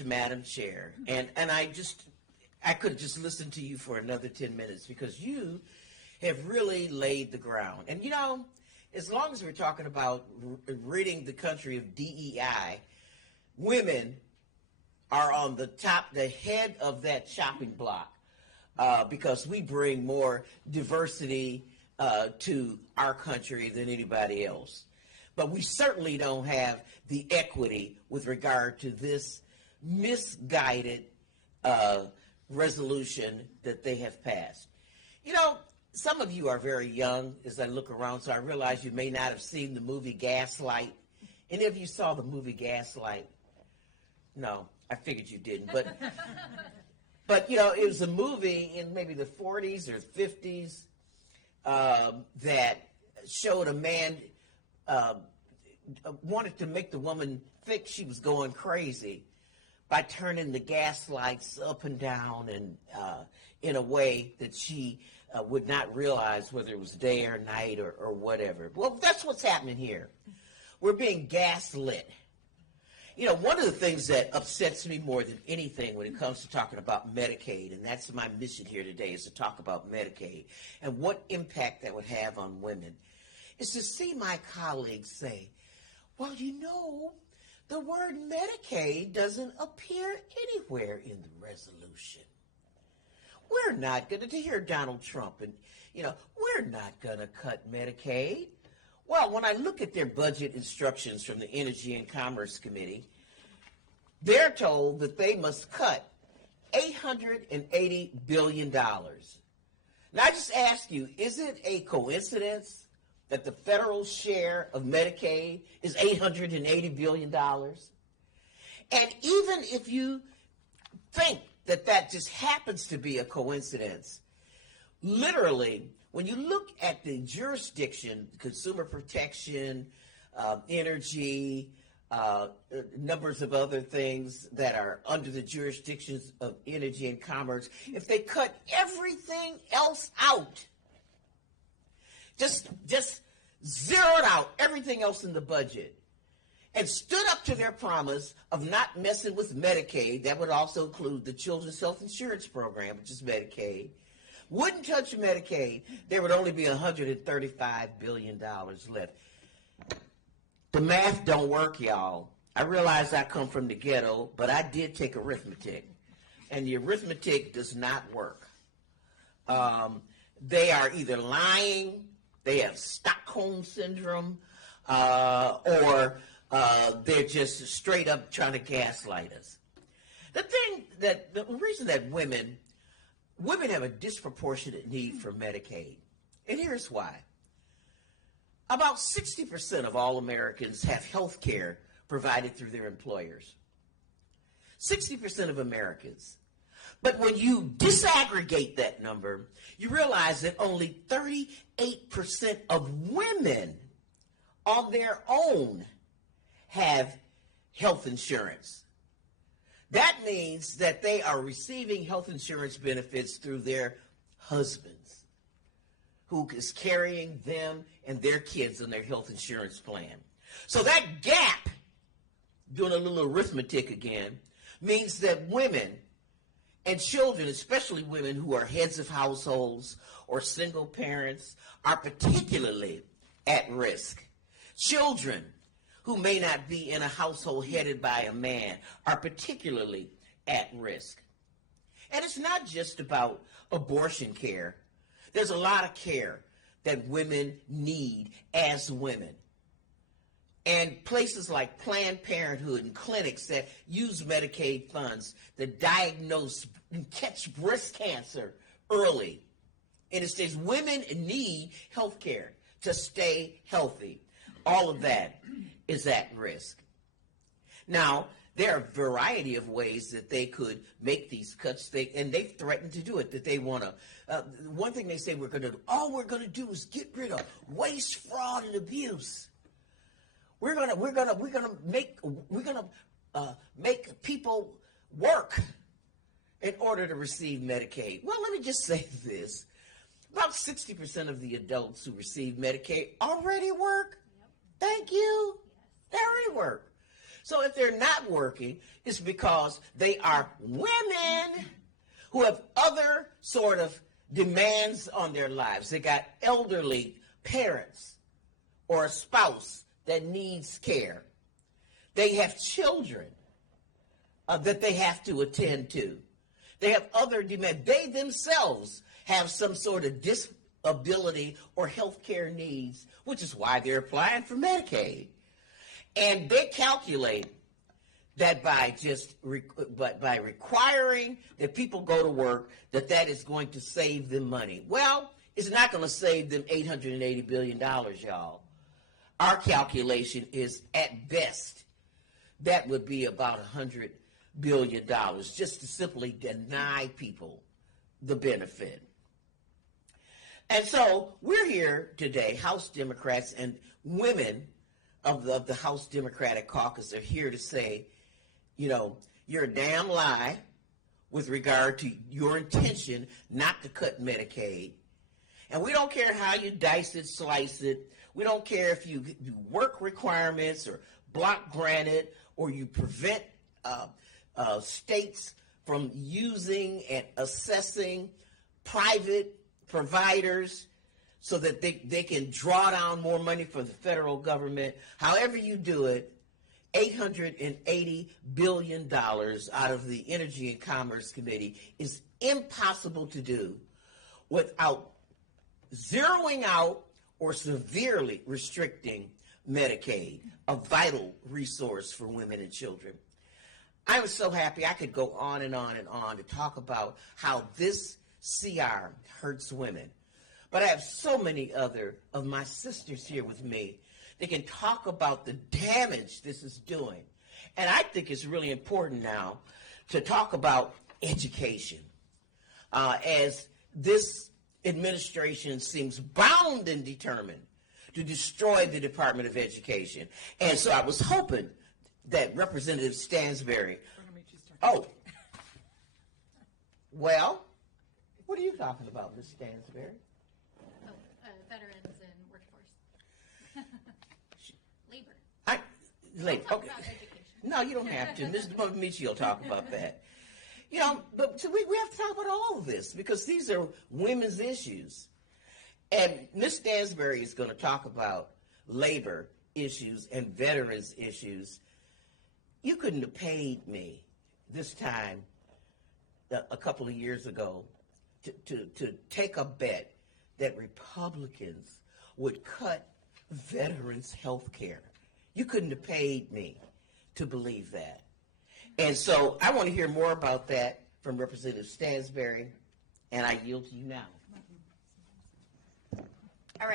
much, Madam Chair. And I could just listen to you for another 10 minutes because you have really laid the ground. And, you know, as long as we're talking about ridding the country of DEI, women are on the head of that chopping block because we bring more diversity to our country than anybody else. But we certainly don't have the equity with regard to this misguided resolution that they have passed. You know, some of you are very young as I look around, so I realize you may not have seen the movie Gaslight. Any of you saw the movie Gaslight? No, I figured you didn't. But you know, it was a movie in maybe the 40s or 50s that showed a man wanted to make the woman think she was going crazy by turning the gas lights up and down and in a way that she would not realize whether it was day or night or whatever. Well, that's what's happening here. We're being gaslit. You know, one of the things that upsets me more than anything when it comes to talking about Medicaid, and that's my mission here today, is to talk about Medicaid and what impact that would have on women, is to see my colleagues say, well, you know, the word Medicaid doesn't appear anywhere in the resolution. We're not going to hear Donald Trump and, you know, we're not going to cut Medicaid. Well, when I look at their budget instructions from the Energy and Commerce Committee, they're told that they must cut $880 billion. Now, I just ask you, is it a coincidence that the federal share of Medicaid is $880 billion? And even if you think that that just happens to be a coincidence, literally, when you look at the jurisdiction, consumer protection, energy, numbers of other things that are under the jurisdictions of energy and commerce, if they cut everything else out, just zeroed out everything else in the budget and stood up to their promise of not messing with Medicaid, that would also include the Children's Health Insurance Program, which is Medicaid, wouldn't touch Medicaid, there would only be $135 billion left. The math don't work, y'all. I realize I come from the ghetto, but I did take arithmetic, and the arithmetic does not work. They are either lying, they have Stockholm syndrome, or they're just straight up trying to gaslight us. The reason that women have a disproportionate need for Medicaid, and here's why. About 60% of all Americans have health care provided through their employers. 60% of Americans. But when you disaggregate that number, you realize that only 38% of women on their own have health insurance. That means that they are receiving health insurance benefits through their husbands, who is carrying them and their kids on their health insurance plan. So that gap, doing a little arithmetic again, means that women and children, especially women who are heads of households or single parents, are particularly at risk. Children who may not be in a household headed by a man are particularly at risk. And it's not just about abortion care. There's a lot of care that women need as women. And places like Planned Parenthood and clinics that use Medicaid funds that diagnose and catch breast cancer early. And it says women need health care to stay healthy. All of that is at risk. Now, there are a variety of ways that they could make these cuts, and they've threatened to do it, that they want to. One thing they say all we're going to do is get rid of waste, fraud, and abuse. We're gonna make people work in order to receive Medicaid. Well, let me just say this. About 60% of the adults who receive Medicaid already work. Yep. Thank you. Yes. They already work. So if they're not working, it's because they are women who have other sort of demands on their lives. They got elderly parents or a spouse that needs care. They have children that they have to attend to. They have other demands. They themselves have some sort of disability or health care needs, which is why they're applying for Medicaid. And they calculate that by by requiring that people go to work, that is going to save them money. Well, it's not going to save them $880 billion, y'all. Our calculation is, at best, that would be about $100 billion, just to simply deny people the benefit. And so we're here today, House Democrats and women of the House Democratic Caucus are here to say, you know, you're a damn lie with regard to your intention not to cut Medicaid. And we don't care how you dice it, slice it. We don't care if you do work requirements or block grant it, or you prevent states from using and assessing private providers so that they can draw down more money for the federal government. However you do it, $880 billion out of the Energy and Commerce Committee is impossible to do without zeroing out or severely restricting Medicaid, a vital resource for women and children. I was so happy I could go on and on and on to talk about how this CR hurts women. But I have so many other of my sisters here with me. They can talk about the damage this is doing. And I think it's really important now to talk about education, as this administration seems bound and determined to destroy the Department of Education. And so I was hoping that Representative Stansbury... Oh. Well, what are you talking about, Ms. Stansbury? Veterans and workforce. Labor. Labor. Talk Okay. about education. No, you don't have to. Mr. Michi will talk about that. You know, but so we have to talk about all of this because these are women's issues. And Ms. Stansbury is going to talk about labor issues and veterans issues. You couldn't have paid me this time a couple of years ago to take a bet that Republicans would cut veterans' health care. You couldn't have paid me to believe that. And so I want to hear more about that from Representative Stansbury, and I yield to you now.